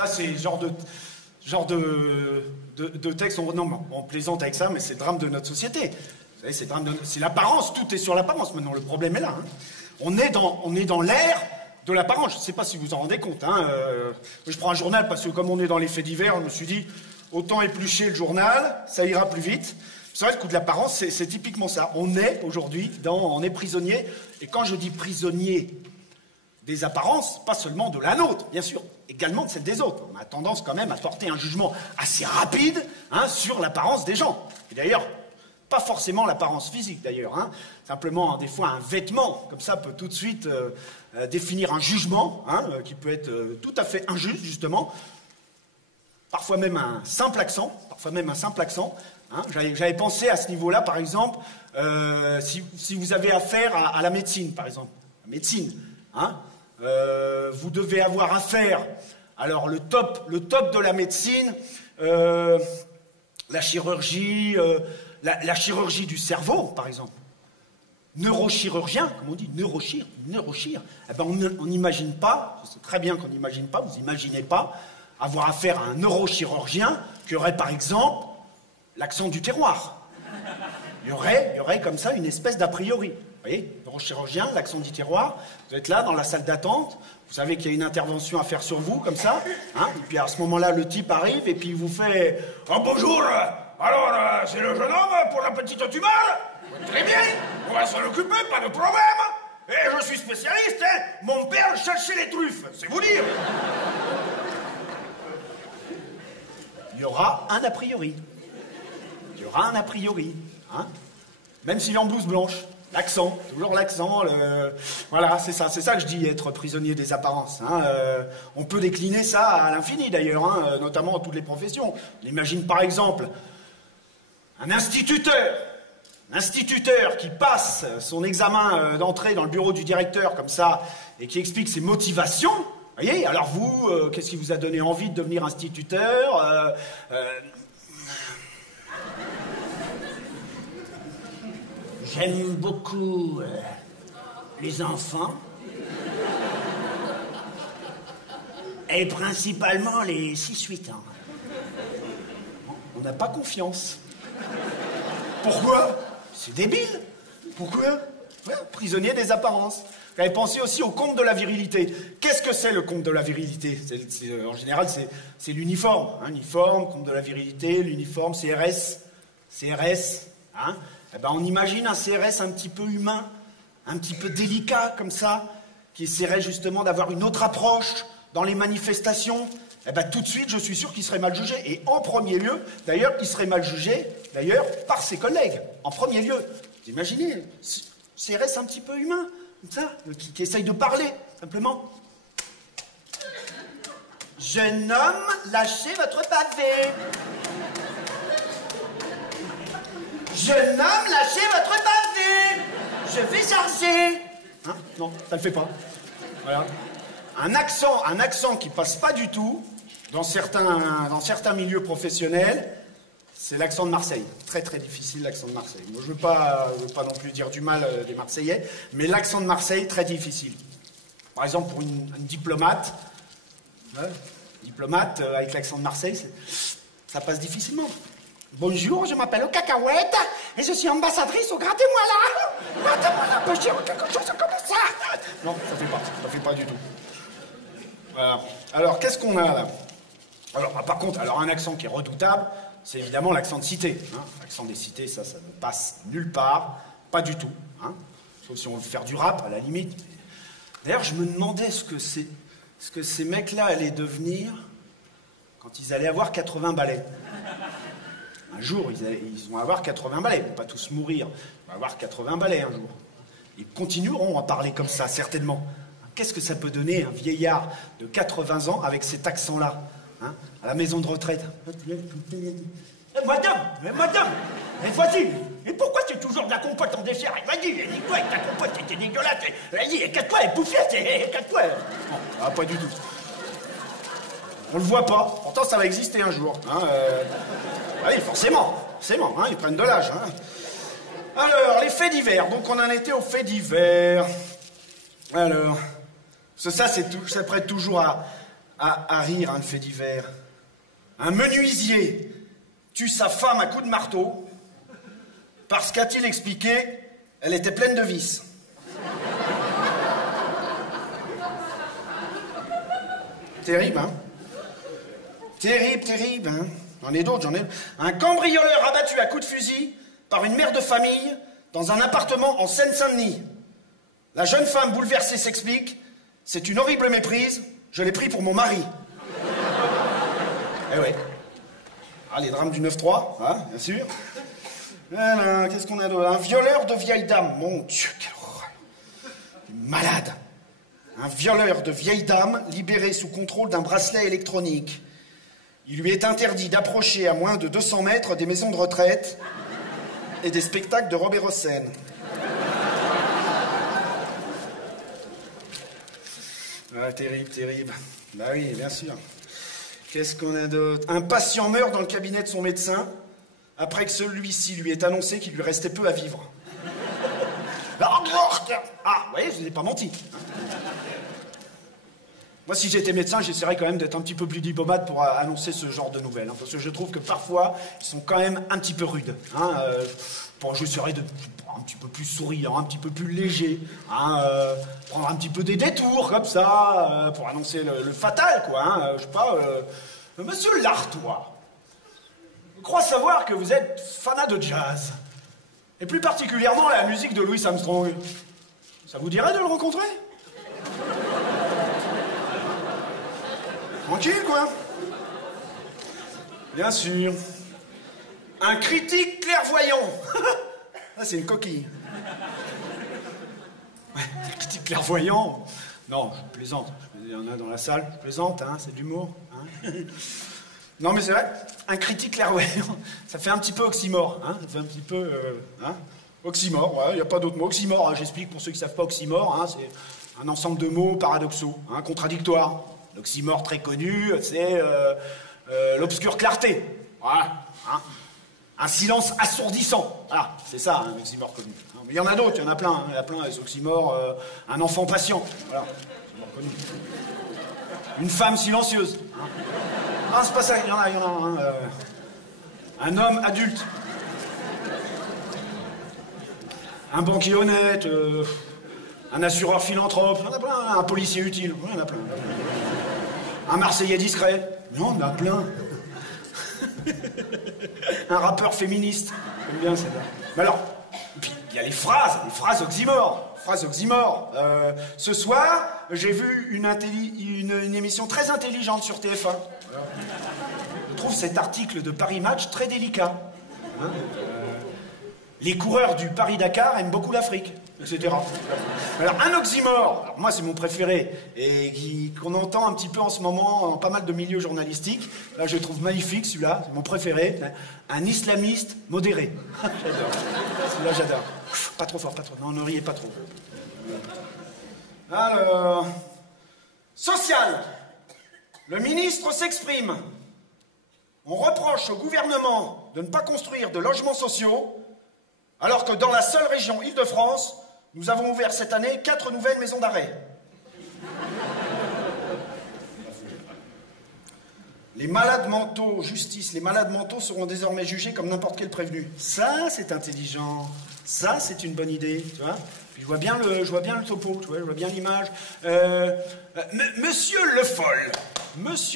Ça, c'est le genre de texte, on plaisante avec ça, mais c'est le drame de notre société. Vous savez, c'est l'apparence, tout est sur l'apparence maintenant, le problème est là. Hein. On est dans l'ère de l'apparence, je ne sais pas si vous en rendez compte. Hein. Je prends un journal parce que comme on est dans les faits divers, je me suis dit, autant éplucher le journal, ça ira plus vite. C'est vrai, le coup de l'apparence, c'est typiquement ça. On est aujourd'hui, on est prisonnier, et quand je dis prisonnier des apparences, pas seulement de la nôtre, bien sûr, également de celle des autres. On a tendance quand même à porter un jugement assez rapide sur l'apparence des gens. Et d'ailleurs, pas forcément l'apparence physique d'ailleurs. Hein. Simplement, des fois, un vêtement, comme ça, peut tout de suite définir un jugement, qui peut être tout à fait injuste, justement. Parfois même un simple accent. Hein. J'avais pensé à ce niveau-là, par exemple, si vous avez affaire à la médecine, par exemple. La médecine, hein. Vous devez avoir affaire, alors le top de la médecine, la chirurgie, la chirurgie du cerveau, par exemple. Neurochirurgien, comme on dit, neurochir. Eh ben on n'imagine pas, c'est très bien qu'on n'imagine pas, vous n'imaginez pas avoir affaire à un neurochirurgien qui aurait, par exemple, l'accent du terroir. Il y aurait comme ça une espèce d'a priori. Vous voyez, neurochirurgien, l'accent du terroir, vous êtes là dans la salle d'attente, vous savez qu'il y a une intervention à faire sur vous, comme ça, hein, et puis à ce moment-là, le type arrive et puis il vous fait « Oh bonjour, alors c'est le jeune homme pour la petite tumeur? Très bien, on va s'en occuper, pas de problème. Et je suis spécialiste, hein, mon père cherchait les truffes, c'est vous dire. » Il y aura un a priori. Hein. Même s'il est en blouse blanche. L'accent, toujours l'accent. Voilà, c'est ça que je dis, être prisonnier des apparences. Hein. On peut décliner ça à l'infini d'ailleurs, hein, notamment dans toutes les professions. On imagine par exemple un instituteur qui passe son examen d'entrée dans le bureau du directeur comme ça et qui explique ses motivations. Vous voyez, alors vous, qu'est-ce qui vous a donné envie de devenir instituteur? J'aime beaucoup les enfants et principalement les 6-8 ans. On n'a pas confiance. Pourquoi? C'est débile. Pourquoi? Ouais, prisonnier des apparences. Vous avez pensé aussi au conte de la virilité. Qu'est-ce que c'est le conte de la virilité? En général, c'est l'uniforme. Hein, uniforme, conte de la virilité, l'uniforme, CRS. Hein. Eh ben, on imagine un CRS un petit peu humain, un petit peu délicat comme ça, qui essaierait justement d'avoir une autre approche dans les manifestations. Eh ben, tout de suite, je suis sûr qu'il serait mal jugé. Et en premier lieu, d'ailleurs, il serait mal jugé, d'ailleurs, par ses collègues. En premier lieu. Vous imaginez, CRS un petit peu humain, comme ça, qui essaye de parler, simplement. Jeune homme, lâchez votre pavé. Jeune homme, lâchez votre pavé. Je vais charger. Hein? Non, ça ne le fait pas. Voilà. Un accent qui passe pas du tout dans certains milieux professionnels, c'est l'accent de Marseille. Très très difficile l'accent de Marseille. Moi, je veux pas non plus dire du mal des Marseillais, mais l'accent de Marseille, très difficile. Par exemple, pour une diplomate, avec l'accent de Marseille, ça passe difficilement. Bonjour, je m'appelle Cacahuète et je suis ambassadrice au Grattez-moi là. Grattez-moi là, peut-je dire quelque chose comme ça? Non, ça fait pas du tout. Voilà. Alors, qu'est-ce qu'on a là? Alors, par contre, un accent qui est redoutable, c'est évidemment l'accent de cité. Hein. L'accent des cités, ça ne passe nulle part, pas du tout. Hein. Sauf si on veut faire du rap, à la limite. D'ailleurs, je me demandais ce que ces mecs-là allaient devenir quand ils allaient avoir 80 balais. Un jour, ils vont avoir 80 balais. Ils ne vont pas tous mourir. Ils vont avoir 80 balais un jour. Ils continueront à parler comme ça, certainement. Qu'est-ce que ça peut donner, un vieillard de 80 ans avec cet accent-là, hein, à la maison de retraite? Madame, vas-y, et pourquoi tu es toujours de la compote en dessert? Vas-y, nique-toi avec ta compote, c'était dégueulasse. Vas-y, écarte-toi, poufiette, écarte-toi. Non, pas du tout. On le voit pas, pourtant ça va exister un jour. Hein, oui, forcément, hein, ils prennent de l'âge. Hein. Alors, les faits divers, donc on en était aux faits divers. Alors, ça prête toujours à à rire, un fait divers. Un menuisier tue sa femme à coups de marteau parce qu'a-t-il expliqué, elle était pleine de vis. Terrible, hein? Terrible, terrible, hein? J'en ai d'autres, j'en ai... Un cambrioleur abattu à coups de fusil par une mère de famille dans un appartement en Seine-Saint-Denis. La jeune femme bouleversée s'explique, c'est une horrible méprise, je l'ai pris pour mon mari. Eh ouais. Ah, les drames du 9-3, hein, bien sûr. Voilà, qu'est-ce qu'on a d'autre? Un violeur de vieille dame. Mon Dieu, quelle horreur. Malade. Un violeur de vieille dame libéré sous contrôle d'un bracelet électronique. Il lui est interdit d'approcher à moins de 200 mètres des maisons de retraite et des spectacles de Robert Hossein. Ah, terrible, terrible. Bah oui, bien sûr. Qu'est-ce qu'on a d'autre? Un patient meurt dans le cabinet de son médecin après que celui-ci lui ait annoncé qu'il lui restait peu à vivre. Ah, vous voyez, je ne vous ai pas menti. Moi, si j'étais médecin, j'essaierais quand même d'être un petit peu plus diplomate pour annoncer ce genre de nouvelles. Hein, parce que je trouve que parfois, ils sont quand même un petit peu rudes. Hein, bon, j'essaierais de un petit peu plus souriant, un petit peu plus léger. Hein, prendre un petit peu des détours, comme ça, pour annoncer le fatal, quoi. Hein, je sais pas, Monsieur Lartois, je crois savoir que vous êtes fanat de jazz. Et plus particulièrement la musique de Louis Armstrong. Ça vous dirait de le rencontrer? Tranquille, quoi. Bien sûr. Un critique clairvoyant. Ah, c'est une coquille. Ouais, un critique clairvoyant. Non, je plaisante. Il y en a dans la salle. Je plaisante, hein, c'est de l'humour. Hein. Non, mais c'est vrai, un critique clairvoyant, ça fait un petit peu oxymore. Hein, ça fait un petit peu... hein, oxymore, ouais, il n'y a pas d'autre mot. Oxymore, hein, j'explique pour ceux qui ne savent pas oxymore, hein, c'est un ensemble de mots paradoxaux, hein, contradictoires. L'oxymore très connu, c'est l'obscure clarté. Voilà. Hein. Un silence assourdissant. Voilà, c'est ça, un oxymore connu. Mais il y en a d'autres, il y en a plein. Hein. Il y en a plein, les oxymores. Un enfant patient. Voilà, oxymore connu. Une femme silencieuse. Hein. Ah, c'est pas ça, il y en a un. Un homme adulte. Un banquier honnête. Un assureur philanthrope. Il y en a plein. Un policier utile. Il y en a plein. Un Marseillais discret. Non, il y en a plein. Un rappeur féministe. J'aime bien celle-là. Mais alors, puis il y a les phrases oxymores. Phrases oxymores. Ce soir, j'ai vu une émission très intelligente sur TF1. Je trouve cet article de Paris Match très délicat. Hein, les coureurs du Paris-Dakar aiment beaucoup l'Afrique, etc. Alors, un oxymore, alors moi c'est mon préféré, et qu'on entend un petit peu en ce moment dans pas mal de milieux journalistiques. Là, je le trouve magnifique, celui-là, c'est mon préféré. Un islamiste modéré. J'adore. Celui-là, j'adore. Pas trop fort, pas trop. Non, ne riez pas trop. Alors... Social. Le ministre s'exprime. On reproche au gouvernement de ne pas construire de logements sociaux, alors que dans la seule région Île-de-France, nous avons ouvert cette année 4 nouvelles maisons d'arrêt. Les malades mentaux, justice, les malades mentaux seront désormais jugés comme n'importe quel prévenu. Ça, c'est intelligent. Ça, c'est une bonne idée, tu vois. Puis je vois bien le topo, tu vois, je vois bien l'image. Monsieur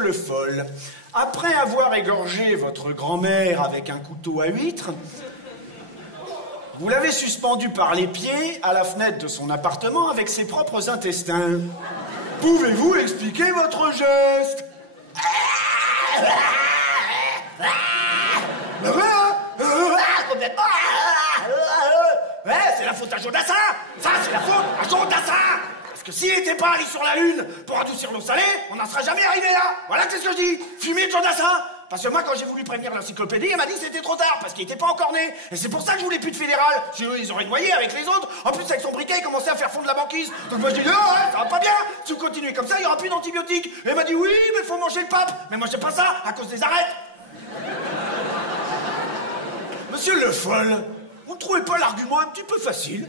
Le Foll, après avoir égorgé votre grand-mère avec un couteau à huître, vous l'avez suspendu par les pieds à la fenêtre de son appartement avec ses propres intestins. Pouvez-vous expliquer votre geste? Ouais, c'est la faute à Jodassin. Ça, c'est la faute à Jodassin. Parce que s'il n'était pas allé sur la Lune pour adoucir l'eau salée, on n'en serait jamais arrivé là. Voilà qu'est-ce que je dis. Fumier de Jodassin. Parce que moi, quand j'ai voulu prévenir l'encyclopédie, elle m'a dit que c'était trop tard, parce qu'il était pas encore né. Et c'est pour ça que je voulais plus de fédéral. Sinon, ils auraient noyé avec les autres. En plus, avec son briquet, il commençait à faire fondre la banquise. Donc moi, je dis, non, ouais, ça va pas bien. Si vous continuez comme ça, il y aura plus d'antibiotiques. Et elle m'a dit, oui, mais il faut manger le pape. Mais moi, j'aime pas ça, à cause des arêtes. Monsieur Le Foll, vous ne trouvez pas l'argument un petit peu facile?